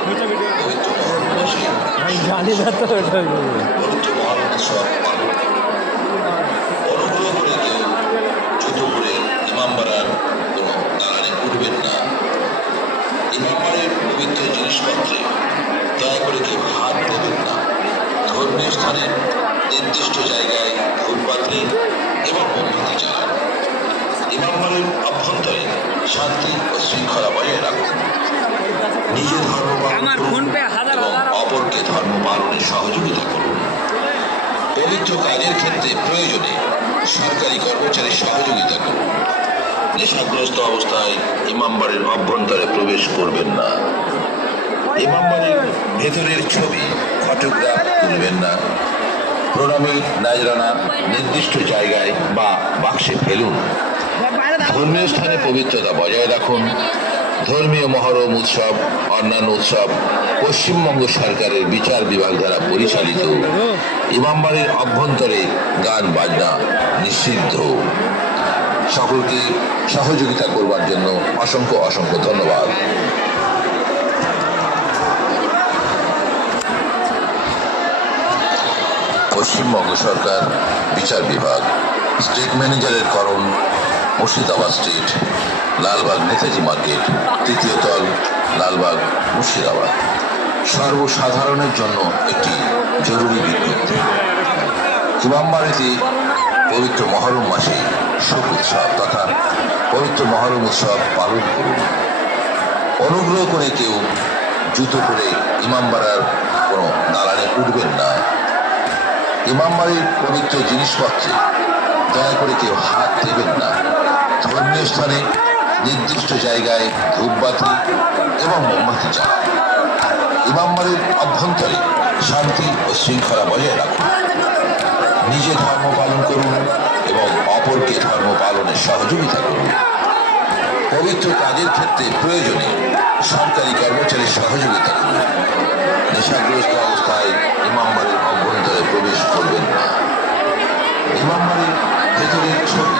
পবিত্র মহরম মাসে জানি না তো এটা পবিত্র মহরম উৎসব পালন করে। অনুগ্রহ করে কেউ জুতো করে ইমামবাড়ার কোনো দালানে উঠবেন না। ইমামবাড়ির পবিত্র জিনিসপত্রে দয়া করে কেউ হাত দেবেন না। ধর্মীয় স্থানের নির্দিষ্ট জায়গায় ধূপবাতি এবং মোমবাতি জ্বালান। ইমামবাড়ির অভ্যন্তরে শান্তি ও শৃঙ্খলা বজায় রাখুন। নিজে ধর্ম পালন করুন এবং অপরকে ধর্ম পালনে সহযোগিতা করুন। পবিত্র কাজের ক্ষেত্রে প্রয়োজনে সরকারি কর্মচারীর সহযোগিতা করুন। নেশাগ্রস্ত অবস্থায় ইমামবাড়ির অভ্যন্তরে প্রবেশ করবেন না। ইমামবাড়ির ভেতরের ছবি ফটোগ্রাফ তুলবেন না। প্রণামী নাজরানা নির্দিষ্ট জায়গায় বা বাক্সে ফেলুন। ধর্মীয় স্থানে পবিত্রতা বজায় রাখুন। ধর্মীয় মহরম উৎসব অন্যান্য উৎসব পশ্চিমবঙ্গ সরকারের বিচার বিভাগ দ্বারা পরিচালিত। ইমামবাড়ির অভ্যন্তরে গান বাজনা নিষিদ্ধ। সকলকে সহযোগিতা করবার জন্য অসংখ্য অসংখ্য ধন্যবাদ। পশ্চিমবঙ্গ সরকার বিচার বিভাগ, স্টেট ম্যানেজারের করণ, মুর্শিদাবাদ স্ট্রিট, লালবাগ নেতাজি মার্কেট, তৃতীয় তল, লালবাগ, মুর্শিদাবাদ। সর্বসাধারণের জন্য একটি জরুরি বিজ্ঞপ্তি। ইমামবাড়িতে পবিত্র মহরম মাসে শোক উৎসব তথা পবিত্র মহরম উৎসব পালন করুন। অনুগ্রহ করে কেউ জুতো করে ইমামবাড়ার কোনো দালানে উঠবেন না। ইমামবাড়ির পবিত্র জিনিসপত্রে দয়া করে কেউ হাত দেবেন না। ধর্মীয় স্থানে নির্দিষ্ট জায়গায় ধূপবাতি এবং মোমবাতি জ্বালান। ইমামবাড়ির অভ্যন্তরে শান্তি ও শৃঙ্খলা বজায় রাখুন। নিজে ধর্ম পালন করুন এবং অপরকে ধর্ম পালনে সহযোগিতা করুন। পবিত্র কাজের ক্ষেত্রে প্রয়োজনে সরকারি কর্মচারীর সহযোগিতা করুন। নেশাগ্রস্ত অবস্থায় ইমামবাড়ির অভ্যন্তরে প্রবেশ করবেন না। ইমামবাড়ির ভেতরের ছবি